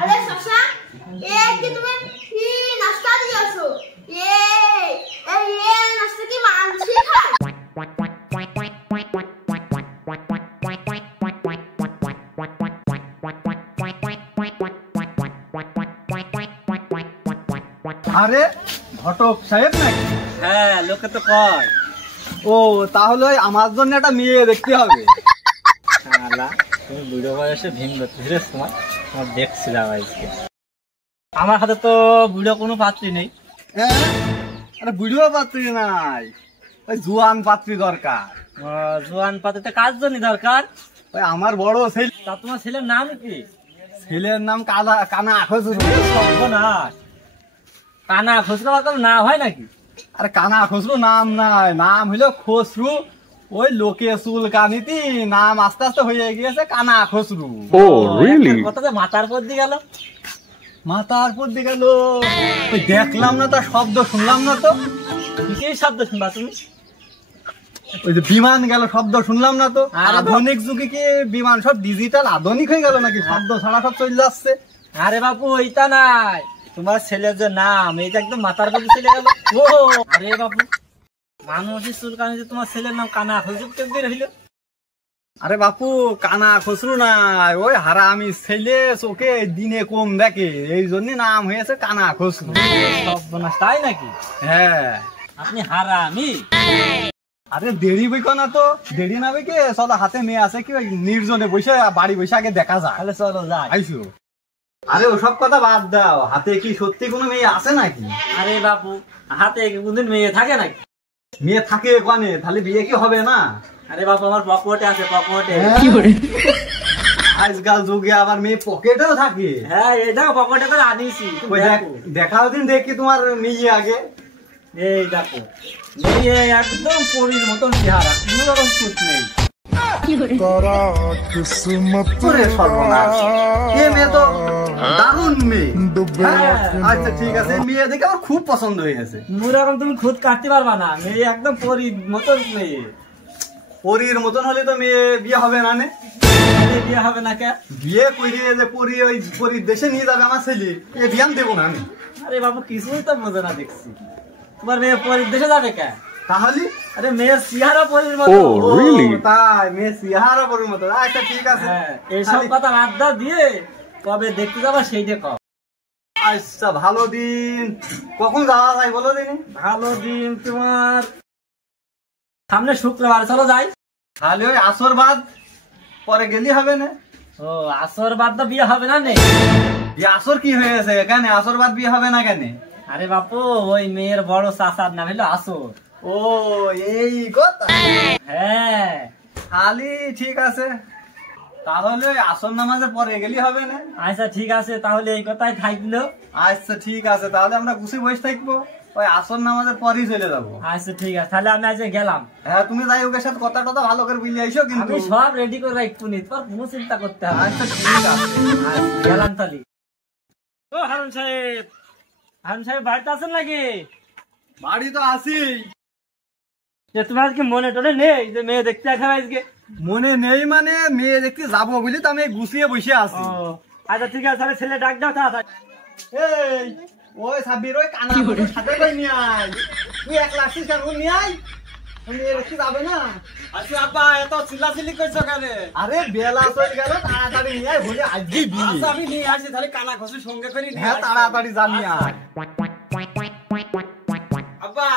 আরে শশা এ কি তুমি কি নাস্তা দিয়েছো এই নাস্তা কি মানছি খায় আরে ঘটক সাহেব নাকি? হ্যাঁ, লোকে তো কয়। ও তাহলে আমার জন্য একটা মেয়ে দেখতে হবে। তুমি বুড়ো বয়সে ভেঙে ফিরে তোমার দেখছিলাম আজকে। আমার হাতে তো বুড়ো কোনো পাত্রী নেই। আরে বুড়ো পাত্রী নাই, ওই জোয়ান পাত্রী দরকার। জোয়ান পাত্রীতে কার জন্য দরকার? ওই আমার বড় ছেলে। তা তোমার ছেলের নাম কি? ছেলের নাম কানা খসরু। সর্বনাশ, কানা খসরু না হয় নাকি? আরে কানা খসরু নাম নাই, নাম হইলো খসরু। ওই লোকে চুল কানিতি নাম আস্তে আস্তে হয়ে গিয়েছে কানা খসরু। কথাতে মাথার পর দিয়ে গেল। মাথার পর দিয়ে গেল, ওই দেখলাম না, তার শব্দ শুনলাম না তো। কিসের শব্দ শুনবা তুমি? ওই যে বিমান গেল, শব্দ শুনলাম না তো। আধুনিক যুগে কি বিমান সব ডিজিটাল আধুনিক হয়ে গেল নাকি? শব্দ ছাড়া সব চলে যাচ্ছে। আরে বাপু, ওইটা নাই, তোমার ছেলের যে নাম এইটা একদম মাথার পর চলে গেল। ও আরে বাপু, মানুষের চুল কানিতে তোমার ছেলের নাম কানা খসরু কেমন হইল? আরে বাপু, কানা খসরু নাই, ওই হারামি ছেলে, চোখে দিনে কম দেখে, এই জন্য নাম হয়েছে কানা খসরু। সর্বনাশ, তাই নাকি? হ্যাঁ। আপনি হারামি? আরে দেরি বইকো না তো, দেরি না বইকে চলো, হাতে মেয়ে আছে কি, ওই নির্জনে বসে বাড়ি বসে আগে দেখা যায়। তাহলে চলো যাই। আইসো। আরে ওসব কথা বাদ দাও, হাতে কি সত্যি কোনো মেয়ে আছে নাকি? আরে বাপু, হাতে কোনদিন মেয়ে থাকে নাকি? মেয়ে থাকে কোনে, তাহলে বিয়ে কি হবে না? আরে বাপু, আমার পকেটে আছে, পকেটে। আজকাল যুগে আবার মেয়ে পকেটেও থাকে। হ্যাঁ, এটাও পকেটে করে আনিছি। দেখাও দিন দেখি তোমার মেয়ে আগে। এই দেখো, মেয়ে একদম পরীর মতন চেহারা, কোনো রকম সুখ নেই। মেয়ে তো দারুণ মেয়ে। আচ্ছা ঠিক আছে, মেয়ে দেখে আমার খুব পছন্দ হয়ে গেছে। এরকম তুমি খুদ কাটতে পারবা না, মেয়ে একদম পরীর মতন মেয়ে। পরীর মতন হলে তো মেয়ে বিয়ে হবে না? বিয়ে হবে না কে? বিয়ে করিয়ে যে পরী, ওই পরীর দেশে নিয়ে যাবে আমার ছেলে, এ বিয়ান দেবো না আমি। আরে বাবু, কিছুই তো বোঝে না দেখছি। তোমার মেয়ে পরীর দেশে যাবে কে? তাহলে আরে মেয়ের চেহারা পরীর মতো। তাই মেয়ে চেহারা পরীর মতো। আচ্ছা ঠিক আছে, এইসব কথা আড্ডা দিয়ে কবে দেখতে যাবা সেইটা কও। আচ্ছা, ভালো দিন কখন যাওয়া যায় বলো দিন? ভালো দিন তোমার সামনে শুক্রবার, চলো যাই। তাহলে ওই আসর বাদ পরে গেলি হবে না? ও আসর বাদ তো বিয়ে হবে না? আসর কি হয়েছে, কেন আসর বাদ বিয়ে হবে না কেন? আরে বাপু, ওই মেয়ের বড় চাচার নাম হলো আসর। ও এই কথা। হ্যাঁ, খালি ঠিক আছে, তাহলে আসর নামাজের পরে গেলি হবে না? আচ্ছা ঠিক আছে, তাহলে এই কথাই থাকলো। আচ্ছা ঠিক আছে, তাহলে আমরা গুছিয়ে বসে থাকবো, ওই আসর নামাজের পরেই চলে যাবো। আচ্ছা ঠিক আছে, তাহলে আমি আজ গেলাম। হ্যাঁ, তুমি যাই ওকে সাথে কথা টথা ভালো করে বুঝে আইসো কিন্তু। আমি সব রেডি করে রাখবো, তোর কোনো চিন্তা করতে হবে। আচ্ছা ঠিক আছে, গেলাম তাহলে। ও হারুন সাহেব, হারুন সাহেব বাড়িতে আছেন নাকি? বাড়ি তো আসি। তোমার আজকে মনে টনে নেই যে মেয়ে দেখতে আসা? আজকে মনে নেই মানে, মেয়ে দেখতে যাবো বলি তো আমি গুছিয়ে বসে আছি। আচ্ছা ঠিক আছে, তাহলে ছেলে ডাক দাও তাড়াতাড়ি। এই ওই সাব্বির, ওই কানা সাথে কই নিয়ে আয়, তুই একলা আসিস কেন? নিয়ে আয়, মেয়ে দেখতে যাবে না? আচ্ছা আব্বা, এত চিল্লাচিল্লি করছো কেন? আরে বেলা চলে গেল, তাড়াতাড়ি নিয়ে আয়, বলে আজকে বিয়ে। আচ্ছা আমি নিয়ে আসি, তাহলে কানা খসুর সঙ্গে করে নিয়ে। হ্যাঁ তাড়াতাড়ি যা নিয়ে আয়। আব্বা,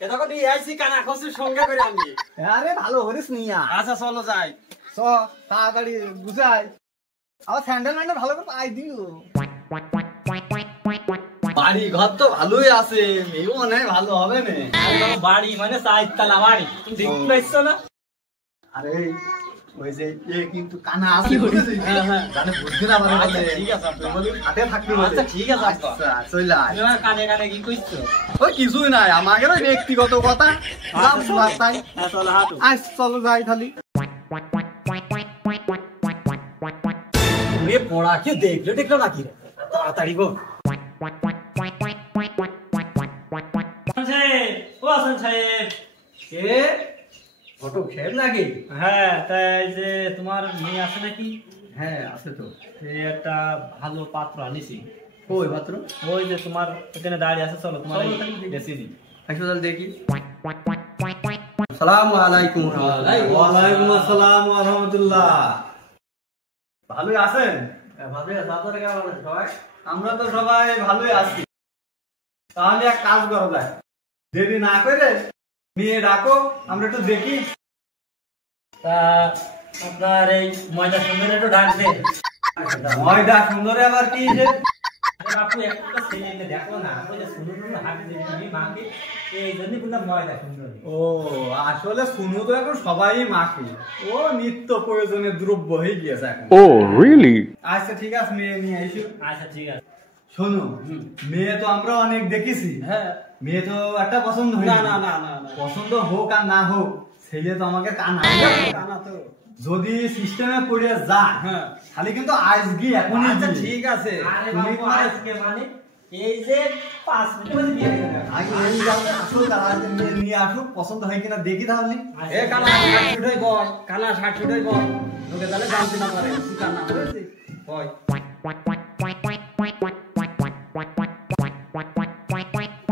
এটা তো নিয়ে আসি, কানা খসুর সঙ্গে করে আমি। আরে ভালো করিস নিয়ে আয়। আচ্ছা চলো যাই। চ তাড়াতাড়ি গুছাই, আবার স্যান্ডেল ম্যান্ডেল ভালো করে পাই দিও। বাড়ি ঘর তো ভালোই আছে, মেয়েও মনে হয় ভালো হবে না। বাড়ি মানে চারতলা বাড়ি, তুমি দেখতে পাইছো না? আরে ওই যে কিন্তু কানা আছে, বুঝেছিস? জানে বুঝতে না পারে বলে। ঠিক আছে আপনি বলি হাতে থাকতে বলে। আচ্ছা ঠিক আছে আব্বা। আচ্ছা চল আয়। তুমি কানে কানে কি কইছো? ওই কিছুই নাই, আমাদের ওই ব্যক্তিগত কথা। যাও শোনা তাই। চলো হাঁটো। আজ চলো যাই তাহলে। তুমি পড়া কি দেখলো নাকি? তাড়াতাড়ি গো। ও হাসান সাহেব। কে? ঘটক সাহেব নাকি? হ্যাঁ, তাই যে তোমার মেয়ে আছে নাকি? হ্যাঁ আছে তো। এই একটা ভালো পাত্র আনিছি। কই পাত্র? ওই যে তোমার এখানে দাঁড়িয়ে আছে, চলো তোমার চলো, তাহলে দেখি। বেশি দিই। হাসপাতাল দেখি। আসসালামু আলাইকুম। ওয়ালাইকুম আসসালাম ওয়া রাহমাতুল্লাহ। ভালোই আছেন? ভালোই আছে, আপনারা কেমন আছেন সবাই? আমরা তো সবাই ভালোই আছি। তাহলে এক কাজ করা যায়, দেরি না করে মেয়ে ডাকো, আমরা একটু দেখি। তা আপনার এই ময়দা সুন্দর একটু ডাক দেন। ময়দা সুন্দরে আবার কি যে? আরে বাপু একটা ছেলে এনে দেখো না, ওই যে সুন্দর সুন্দর হাত দিয়ে দিবি মাকে, এই জন্যই বললাম ময়দা সুন্দর। ও আসলে শুনু তো এখন সবাই মাখে, ও নিত্য প্রয়োজনীয় দ্রব্য হয়ে গিয়েছে এখন। Oh, really? আচ্ছা ঠিক আছে, মেয়ে নিয়ে এসো। আচ্ছা ঠিক আছে। শোনো, মেয়ে তো আমরা অনেক দেখেছি। হ্যাঁ। মেয়ে তো একটা পছন্দ হয়ে না না না না না, পছন্দ হোক আর না হোক, ছেলে তো আমাকে কানা কানা তো। যদি সিস্টেমে পড়ে যায়, হ্যাঁ, তাহলে কিন্তু আজকে এখনই আচ্ছা বিয়ে। ঠিক আছে। আরে তুমি বাপু মানে- আজকে মানে এই যে 5 মিনিটের মধ্যে বিয়ে হয়ে যাবে। আগে এই যাবে, আসুক, তারা আজকে মেয়ে নিয়ে আসুক, পছন্দ হয় কিনা দেখি তাহলে। এ কানা 60 ফুট হই বল, কানা 60 ফুট হই বল, লোকে তাহলে জানতে না পারে তুই কানা হয়েছে হয়।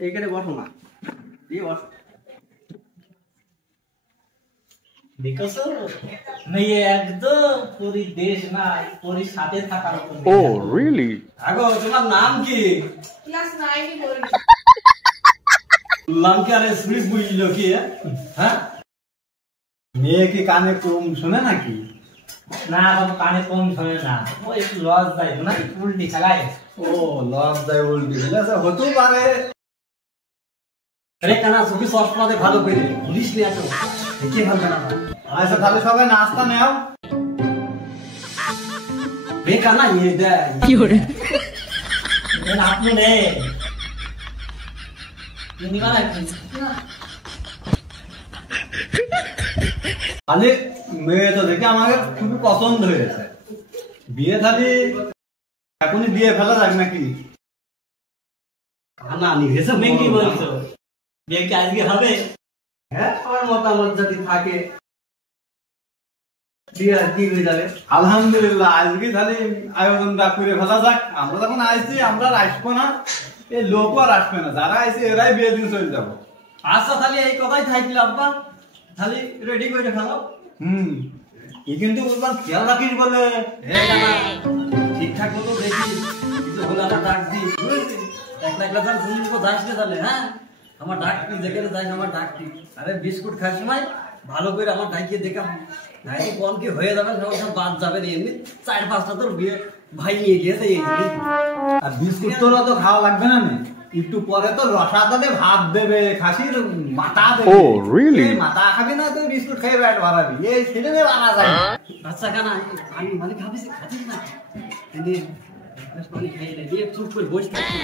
এখানে বসো না, এই বসো। দেখছো মেয়ে একদম পুরি দেশ না, পুরি সাথে থাকার মতো। Oh, really? আগো তোমার নাম কি? ক্লাস 9 এ পড়ি। নাম কি? আরে স্মিথ বুঝলো কি? হ্যাঁ, মেয়ে কি কানে কম শোনে নাকি? না বাবু কানে কম শোনে না, ও একটু লস দেয় না, একটু উল্টি চালায়। ও লস দেয় উল্টি দিলে হতেও পারে। আরে কানা সুখী সসমাতে ভালো করে পুলিশ নিয়ে আসো, দেখে ভালো না। আচ্ছা তাহলে সবাই নাস্তা নেও। বে কানা ইয়ে দেয় কি করে এর আপনি নে তুমি মানে তাহলে মেয়ে তো দেখে আমাকে খুবই পছন্দ হয়েছে, বিয়ে তাহলে এখনই দিয়ে ফেলা যাক নাকি? কানা নিয়েছে। তুমি কি বলছো, বিয়ে কি আজকে হবে? হ্যাঁ, আমার মতামত যদি থাকে বিয়ে আজকে হয়ে যাবে। আলহামদুলিল্লাহ, আজকে তাহলে আয়োজনটা করে ফেলা যাক। আমরা যখন আসছি আমরা আর আসবো না, এই লোকও আর আসবে না, যারা আসছে এরাই বিয়ে দিন চলে যাবো। আচ্ছা তাহলে এই কথাই থাকলে আব্বা, তাহলে রেডি করে ফেলো। এই কিন্তু বলবার খেয়াল রাখিস বলে। ঠিকঠাক মতো দেখি কিছু হলে আমার ডাক দিই, একলা একলা তাহলে তুমি তো যাস না তাহলে। হ্যাঁ, আমার ডাক তুই দেখে যাই, আমার ডাক তুই। আরে বিস্কুট খাস সময় ভালো করে আমার ডাকিয়ে দেখা, ভাই কোন কি হয়ে যাবে, সব বাদ যাবে না। এমনি 4-5টা তোর বিয়ে ভাই নিয়ে গিয়েছে এই আর বিস্কুট তোরা তো খাওয়া লাগবে না নে। একটু পরে তো রসাদাতে ভাত দেবে, খাসির মাথা দেবে। Oh, really? এই মাথা খাবি না, তুই বিস্কুট খেয়ে পেট ভরাবি, এই ছেলে মেয়ে বানা যায় না। আচ্ছা কানা আমি মানে খাবিস খাচ্ছিস না, এনে পানি খাই না দিয়ে চুপ করে বসে থাকি।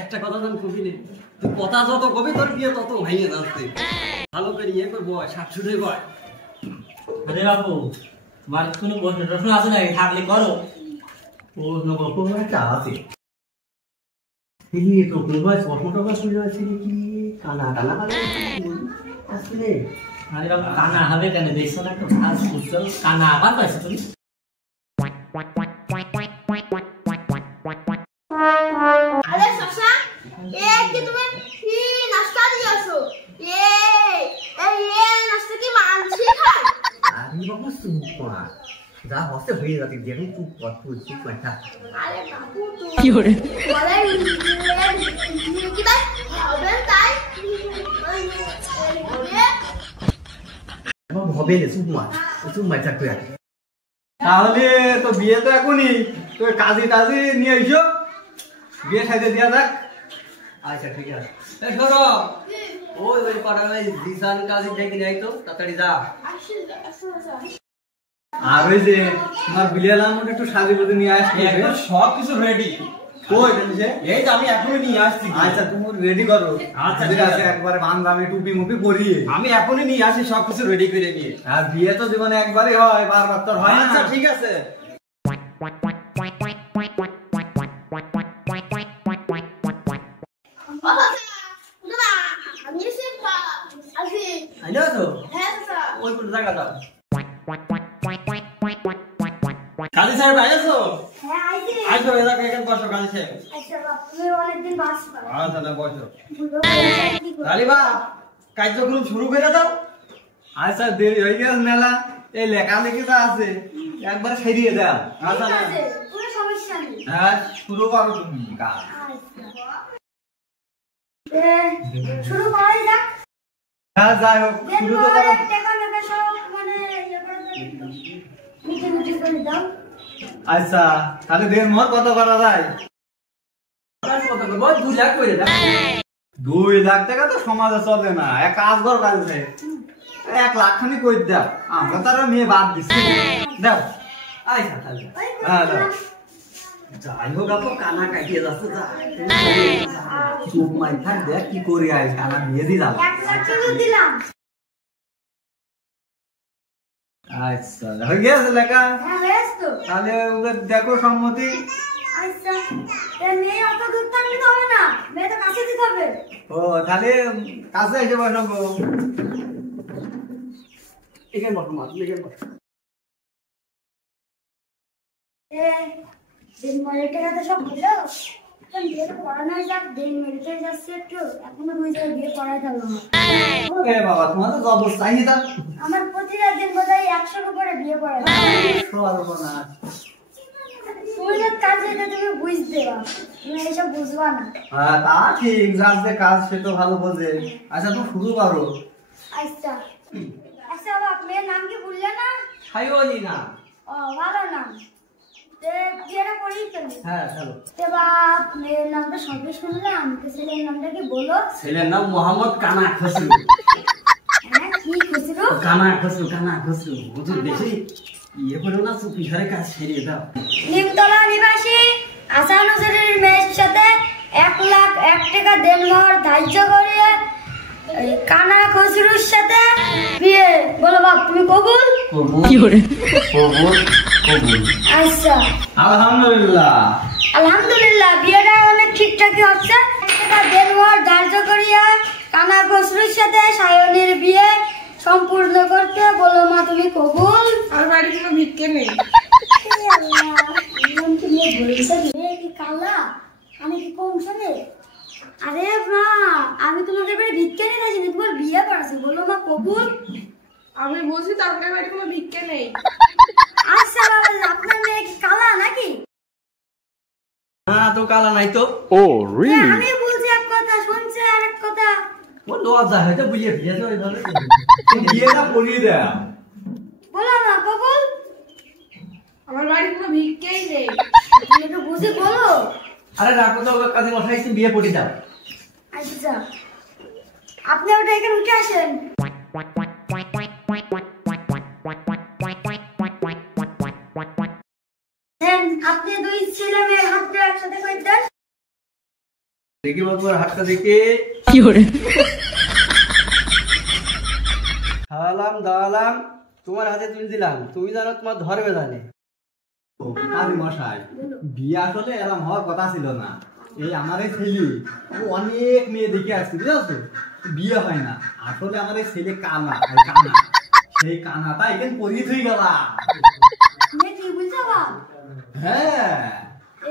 একটা কথা তো কবি নে, তুই কথা যত কবি তোর বিয়ে তত ভাইয়ে যাচ্ছে। ভালো করে ইয়ে করবো, 60 ফুট বয়। আরে বাবু তোমার কোনো প্রশ্ন আছে না, থাকলে করো। ও নবাব একটা আছে। এই তো তোমার প্রশ্নটা শুনে আছে কি কানা কানা আসলে। আরে বাবু কানা হবে কেন, দেখছো না একটা ভাস বুঝছো, কানা আবার পাইছো তুমি। আরে সসা, এ কি তুমি কি নাস্তা দিয়েছো? এই নাস্তা কি মানছি খায়? আরে বাবু সুপার যা হচ্ছে হয়ে যাচ্ছে, দেখুন খুব অদ্ভুত খুব কথা। আরে বাবু তো কি করে বলে কি তাই হবে তাই হবে না সুপার সুপার চাকরি। তাহলে তো বিয়ে তো এখনই, তো কাজী টাজি নিয়ে এসো, বিয়ে সাইতে দিয়া যাক। আচ্ছা ঠিক আছে। এই শোনো, ওই ওই পাড়ায় দিশান কাজী ডেকে নিয়ে আইতো, তাড়াতাড়ি যা। আর ওই যে তোমার বিলাল আমাকে একটু সাজি বুঝে নিয়ে আসবে। একদম সব কিছু রেডি। কই বলছে? এই যে আমি এখনই নিয়ে আসছি। আচ্ছা তুমি রেডি করো। আচ্ছা, ঠিক ঠিক আছে, আছে। একবারে বান্ধবী টুপি মুপি পরিয়ে। আমি এখনই নিয়ে আসি সব কিছু রেডি করে নিয়ে। আর বিয়ে তো জীবনে একবারই হয়, বারবার তো হয় না। আচ্ছা ঠিক আছে। আমি সে আজি আইলো তো হ্যাঁ স্যার ওই কোন জায়গা দাও। কাজী সাহেব আইছো? হ্যাঁ আইছি। আইছো এলাকা এখানে বসো কাজী সাহেব। আচ্ছা বাপ, তুমি অনেকদিন বাঁচবা। আচ্ছা না বসো। বুড়ো হয়ে গেছে, কি করবে? তালিবা কার্যক্রম শুরু করে দাও। আচ্ছা দেরি হয়ে গেছে মেলা, এই লেখালেখিটা আছে একবার সেরিয়ে দাও। আচ্ছা ঠিক না আছে, কোনো সমস্যা নেই। হ্যাঁ শুরু করো তুমি কাজ। শুরু করাই যাক। হ্যাঁ যাই হোক শুরু তো করো। টাকা মেকা সব মানে ইয়ে করে দাও। মিটিং মিটিং করে দাও। আচ্ছা তাহলে দেড় মোহর কত করা যায়? কত করব? 2 লাখ করে দাও। 2 লাখ টাকা তো সমাজে চলে না, এক কাজ কর কাজে 1 লাখ খানি কই দাও, আমরা তো আর মেয়ে বাদ দিচ্ছি দাও। আচ্ছা তাহলে ওই হ্যাঁ দাও। যাই হোক আপু কানা কাটিয়ে যাচ্ছে যা চুপ মাই থাক দেখ কি করি আই কানা নিয়ে দি যাও। 1 লাখ টাকা দিলাম। আচ্ছা হয়ে গেছে লেখা, হ্যাঁ হয়েছে তো। তাহলে ওদের দেখো সম্মতি। আচ্ছা মেয়ে অত দূর থাকলে তো হবে না, মেয়ে তো কাছে দিতে হবে। ও তাহলে কাছে এসে বসবো। এখানে বসো মা, তুমি এখানে বসো। দিন মেরিটে তো সব হলো, এখন বিয়েটা পড়ানো যাক। দিন মেরিটে যাচ্ছে একটু, এখনো 2 জায়গায় বিয়ে পড়াই থাকলো না। এ বাবা তোমার তো জব চাহিদা আমার প্রতিটা দিন বোধহয় 100 উপরে বিয়ে পড়াই। সর্বনা। তুমি যে কাজ এটা তুমি বুঝতে পারো, তুমি এইসব বুঝবা না। হ্যাঁ তা ঠিক, যার যে কাজ সে তো ভালো বোঝে। আচ্ছা তুমি শুরু করো। আচ্ছা আচ্ছা বাপ, মেয়ের নাম কি বললে না? খাইওনি না। ও ভালো নাম, বিয়েটা করেই ফেলি। হ্যাঁ চলো। বাপ মেয়ের নামটা সবই শুনলাম, তো ছেলের নামটা কি বলো? ছেলের নাম মোহাম্মদ কানা খসরু। হ্যাঁ কি খুশরু? কানা খসরু, কানা খসরু। বুঝুন বেশি ইয়ে করো না, চুপি ঘরে কাজ সেরিয়ে দাও। নিমতলা নিবাসী আসানুজের মেয়ের সাথে 1 লাখ 1 টাকা দেনমোহর ধার্য করে এই কানা খসরুর সাথে বিয়ে। বলো বাপ তুমি কবুল? কবুল কবুল কবুল। আচ্ছা আলহামদুলিল্লাহ। আলহামদুলিল্লাহ, বিয়েটা অনেক ঠিকঠাকই হচ্ছে। 1 টাকা দেনমোহর ধার্য করিয়া কানা খসরুর সাথে সায়নের বিয়ে সম্পূর্ণ করতে। বলো মা তুমি কবুল? আমার বাড়ি কোনো ভিক্ষে নেই। আমি কি কম শোনে? আরে মা, আমি তোমাদের বাড়ি ভিক্ষা নিতে আসিনি, তোমার বিয়ে করাছি। বলো মা কবুল? আমি বুঝি তো আপনার বাড়ি কোনো ভিক্ষে নেই। আচ্ছা বাবা, আপনার মেয়ে কি কালা নাকি? হ্যাঁ তো কালা নাই তো। Oh, really? আমি বলছি এক কথা, শুনছে আরেক কথা। ও লজ্জা হয়তো বুঝিয়ে দিয়েছো এইভাবে। বিয়েটা পড়িয়ে দাও। বলো মা কবুল? আমার বাড়ি কোনো ভিক্ষেই নেই। তুমি একটু বুঝি বলো। আরে রাখো তো ওর কাছে মশাই, তুমি বিয়ে পড়ি দাও। আচ্ছা আপনি ওটা এখানে উঠে আসেন। আপনি 2 ছেলে মেয়ের হাতটা একসাথে করে দেন। দেখি বাবু হাতটা দেখে খাওয়ালাম দাওয়ালাম, তোমার হাতে তুলে দিলাম। তুমি জানো তোমার ধর্মে জানে। কাজী মশাই, বিয়ে আসলে এরকম হওয়ার কথা ছিল না। এই আমার এই ছেলে ও অনেক মেয়ে দেখে আসছে, বুঝেছো, বিয়ে হয় না। আসলে আমার এই ছেলে কানা, এই কানা, সেই কানাটা এখানে পরিয়ে থই গেলাম। মেয়ে কি বুঝছো বাপ? হ্যাঁ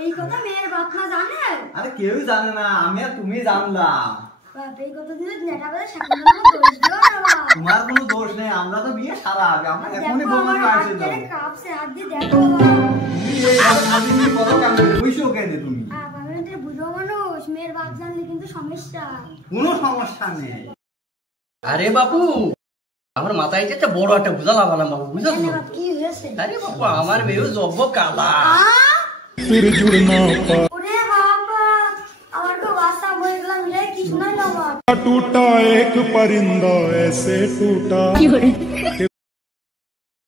এই কথা মেয়ের বাপ মা জানে? আরে কেউই জানে না, আমি আর তুমি জানলাম। বাপ এই কথা দিলে নেটা বলে সামনে আমার দোষ দিও না বাপ। তোমার কোনো দোষ নেই, আমরা তো বিয়ে সারা আগে, আমরা এখনই দেখো বললাম আমার হাত আসে ধরে যাবো। কাঁপছে, হাত দিয়ে দেখো বাপ। তুমি এই আমি কত কাম করে বুঝছো কেন তুমি? আমি তো বুড়ো মানুষ, মেয়ের বাপ জানলে কিন্তু সমস্যা। কোনো সমস্যা নেই। আরে বাপু আমার মাথায় একটা বড় একটা বুঝা লাগালাম বাবু, বুঝছো? কেন বাপ কি হয়েছে? আরে বাপু আমার মেয়েও জব্ব কালা। ওরে বাবা, আমার তো বাসা হয়ে গেলাম রে, কি শোনাইলো বাপ? टूटा एक परिंदा ऐसे टूटा